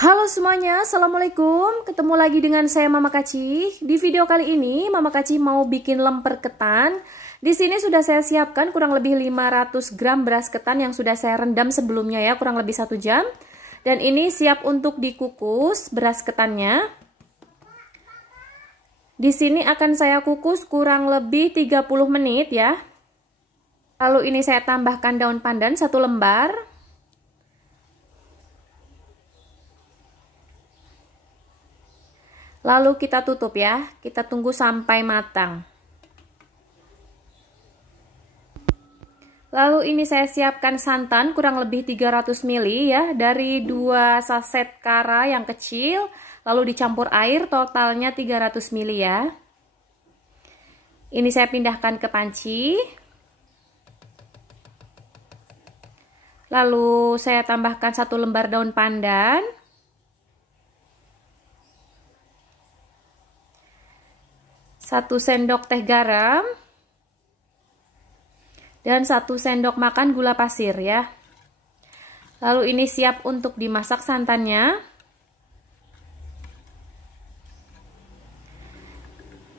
Halo semuanya, Assalamualaikum. Ketemu lagi dengan saya Mama Kaci. Di video kali ini Mama Kaci mau bikin lemper ketan. Di sini sudah saya siapkan kurang lebih 500 gram beras ketan yang sudah saya rendam sebelumnya ya, kurang lebih 1 jam. Dan ini siap untuk dikukus beras ketannya. Di sini akan saya kukus kurang lebih 30 menit ya. Lalu ini saya tambahkan daun pandan 1 lembar. Lalu kita tutup ya, kita tunggu sampai matang. Lalu ini saya siapkan santan kurang lebih 300 ml ya, dari 2 saset kara yang kecil, lalu dicampur air totalnya 300 ml ya. Ini saya pindahkan ke panci. Lalu saya tambahkan 1 lembar daun pandan. 1 sendok teh garam dan 1 sendok makan gula pasir ya. Lalu ini siap untuk dimasak santannya.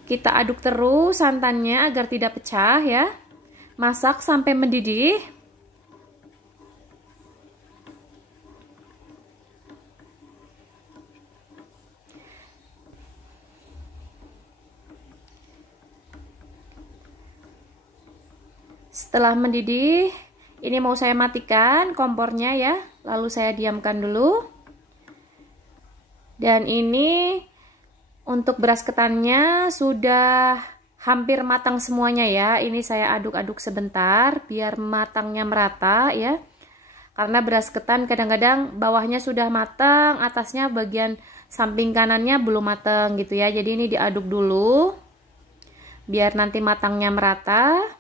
Kita aduk terus santannya agar tidak pecah ya. Masak sampai mendidih. Setelah mendidih, ini mau saya matikan kompornya ya, lalu saya diamkan dulu. Dan ini untuk beras ketannya sudah hampir matang semuanya ya. Ini saya aduk-aduk sebentar biar matangnya merata ya. Karena beras ketan kadang-kadang bawahnya sudah matang, atasnya bagian samping kanannya belum matang gitu ya. Jadi ini diaduk dulu biar nanti matangnya merata.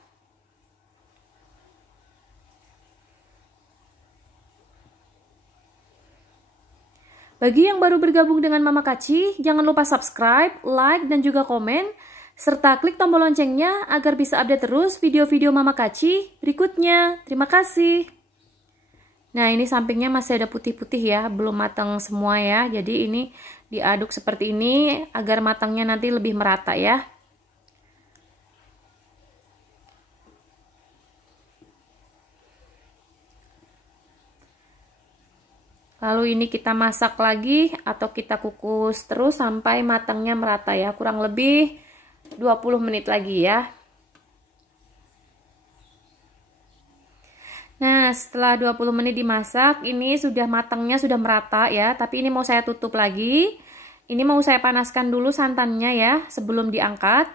Bagi yang baru bergabung dengan Mama Kaci, jangan lupa subscribe, like, dan juga komen, serta klik tombol loncengnya agar bisa update terus video-video Mama Kaci berikutnya. Terima kasih. Nah, ini sampingnya masih ada putih-putih ya, belum matang semua ya. Jadi ini diaduk seperti ini agar matangnya nanti lebih merata ya. Lalu ini kita masak lagi atau kita kukus terus sampai matangnya merata ya. Kurang lebih 20 menit lagi ya. Nah, setelah 20 menit dimasak, ini sudah matangnya sudah merata ya. Tapi ini mau saya tutup lagi. Ini mau saya panaskan dulu santannya ya sebelum diangkat.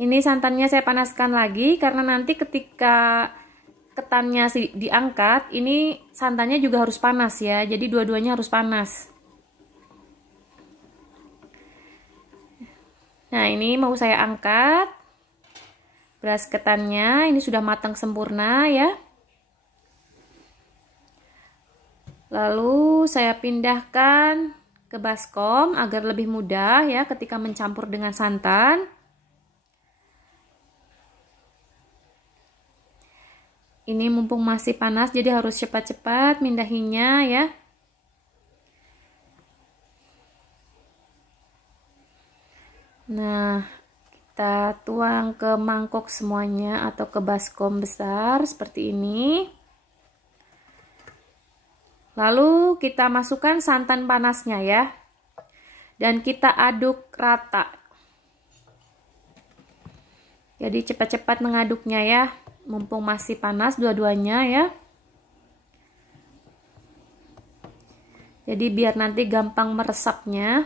Ini santannya saya panaskan lagi karena nanti ketika ketannya diangkat, ini santannya juga harus panas ya. Jadi dua-duanya harus panas. Nah, ini mau saya angkat. Beras ketannya ini sudah matang sempurna ya. Lalu saya pindahkan ke baskom agar lebih mudah ya ketika mencampur dengan santan. Ini mumpung masih panas jadi harus cepat-cepat mindahinnya ya. Nah, kita tuang ke mangkok semuanya atau ke baskom besar seperti ini. Lalu kita masukkan santan panasnya ya. Dan kita aduk rata. Jadi cepat-cepat mengaduknya ya. Mumpung masih panas dua-duanya ya. Jadi biar nanti gampang meresapnya.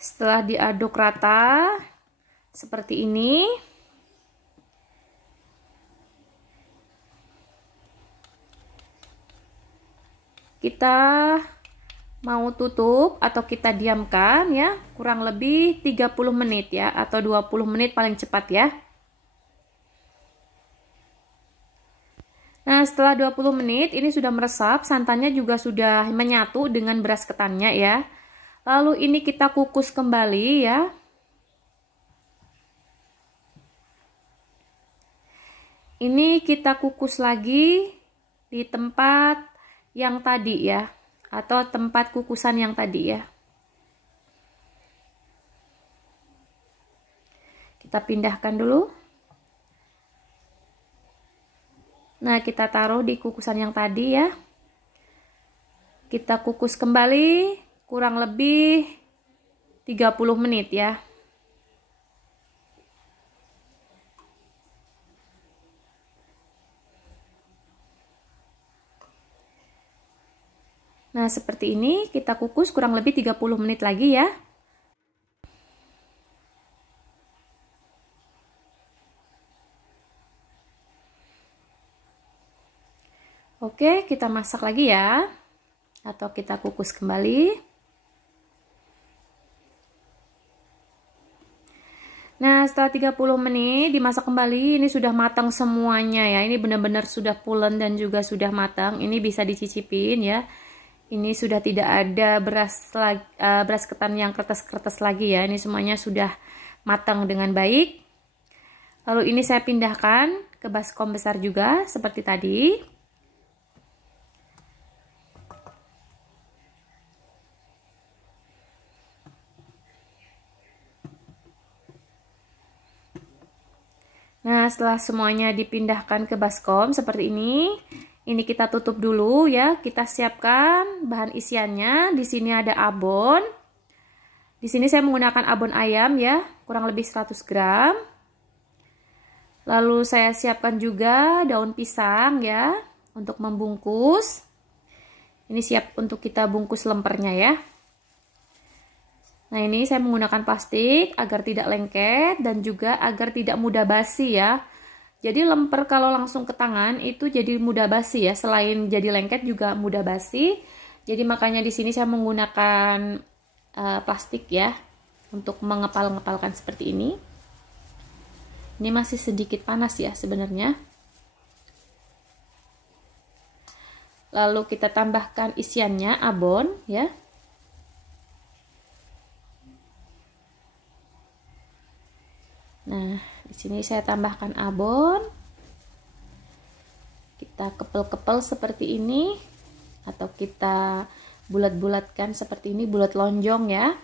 Setelah diaduk rata seperti ini, kita mau tutup atau kita diamkan ya kurang lebih 30 menit ya atau 20 menit paling cepat ya. Nah, setelah 20 menit ini sudah meresap, santannya juga sudah menyatu dengan beras ketannya ya. Lalu ini kita kukus kembali ya. Ini kita kukus lagi di tempat yang tadi ya, atau tempat kukusan yang tadi ya. Kita pindahkan dulu. Nah, kita taruh di kukusan yang tadi ya. Kita kukus kembali kurang lebih 30 menit ya. Nah, seperti ini kita kukus kurang lebih 30 menit lagi ya. Oke, kita masak lagi ya. Atau kita kukus kembali. Nah, setelah 30 menit dimasak kembali, ini sudah matang semuanya ya. Ini benar-benar sudah pulen dan juga sudah matang. Ini bisa dicicipin ya. Ini sudah tidak ada beras ketan yang kertas-kertas lagi ya. Ini semuanya sudah matang dengan baik. Lalu ini saya pindahkan ke baskom besar juga seperti tadi. Nah, setelah semuanya dipindahkan ke baskom seperti ini kita tutup dulu ya. Kita siapkan bahan isiannya. Di sini ada abon. Di sini saya menggunakan abon ayam ya, kurang lebih 100 gram. Lalu saya siapkan juga daun pisang ya untuk membungkus. Ini siap untuk kita bungkus lempernya ya. Nah, ini saya menggunakan plastik agar tidak lengket dan juga agar tidak mudah basi ya. Jadi lemper kalau langsung ke tangan itu jadi mudah basi ya. Selain jadi lengket juga mudah basi. Jadi makanya di sini saya menggunakan plastik ya untuk mengepal-ngepalkan seperti ini. Ini masih sedikit panas ya sebenarnya. Lalu kita tambahkan isiannya abon ya. Nah, di sini saya tambahkan abon. Kita kepel-kepel seperti ini atau kita bulat-bulatkan seperti ini, bulat lonjong ya.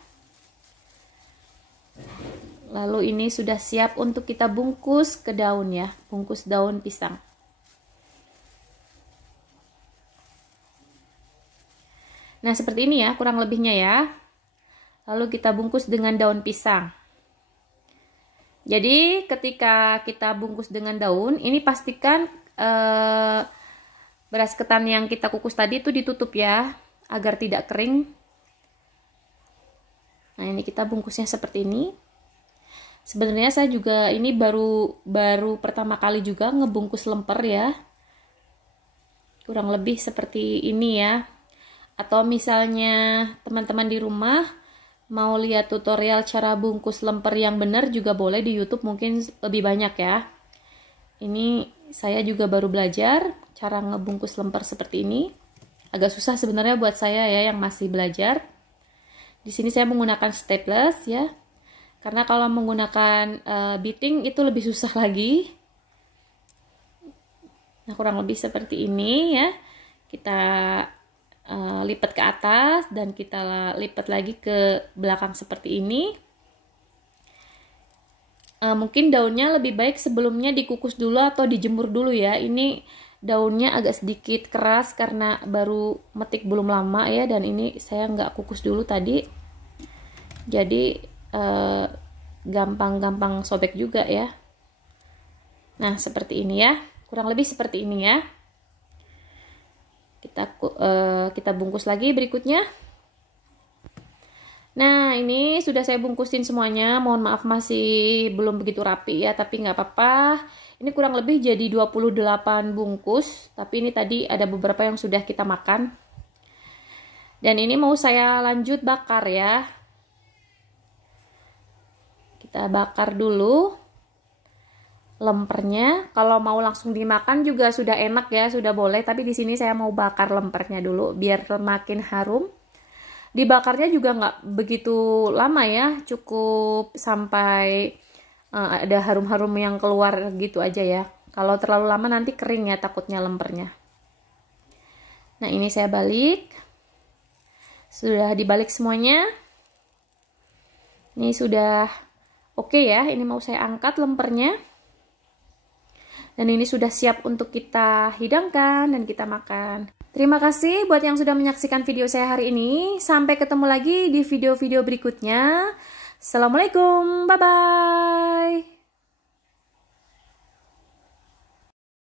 Lalu ini sudah siap untuk kita bungkus ke daun ya, bungkus daun pisang. Nah, seperti ini ya kurang lebihnya ya. Lalu kita bungkus dengan daun pisang. Jadi ketika kita bungkus dengan daun, ini pastikan beras ketan yang kita kukus tadi itu ditutup ya, agar tidak kering. Nah, ini kita bungkusnya seperti ini. Sebenarnya saya juga ini baru pertama kali juga ngebungkus lemper ya. Kurang lebih seperti ini ya. Atau misalnya teman-teman di rumah mau lihat tutorial cara bungkus lemper yang benar juga boleh di YouTube, mungkin lebih banyak ya. Ini saya juga baru belajar cara ngebungkus lemper seperti ini. Agak susah sebenarnya buat saya ya yang masih belajar. Di sini saya menggunakan staples ya. Karena kalau menggunakan beating itu lebih susah lagi. Nah, kurang lebih seperti ini ya. Kita lipat ke atas dan kita lipat lagi ke belakang seperti ini. Mungkin daunnya lebih baik sebelumnya dikukus dulu atau dijemur dulu ya. Ini daunnya agak sedikit keras karena baru metik belum lama ya, dan ini saya nggak kukus dulu tadi. Jadi gampang-gampang sobek juga ya. Nah, seperti ini ya. Kurang lebih seperti ini ya. Kita bungkus lagi berikutnya. Nah, ini sudah saya bungkusin semuanya. Mohon maaf masih belum begitu rapi ya, tapi nggak apa-apa. Ini kurang lebih jadi 28 bungkus, tapi ini tadi ada beberapa yang sudah kita makan. Dan ini mau saya lanjut bakar ya. Kita bakar dulu lempernya. Kalau mau langsung dimakan juga sudah enak ya, sudah boleh, tapi di sini saya mau bakar lempernya dulu biar makin harum. Dibakarnya juga nggak begitu lama ya, cukup sampai ada harum-harum yang keluar gitu aja ya. Kalau terlalu lama nanti kering ya, takutnya lempernya. Nah, ini saya balik. Sudah dibalik semuanya. Ini sudah oke ya. Ini mau saya angkat lempernya. Dan ini sudah siap untuk kita hidangkan dan kita makan. Terima kasih buat yang sudah menyaksikan video saya hari ini. Sampai ketemu lagi di video-video berikutnya. Assalamualaikum, bye-bye.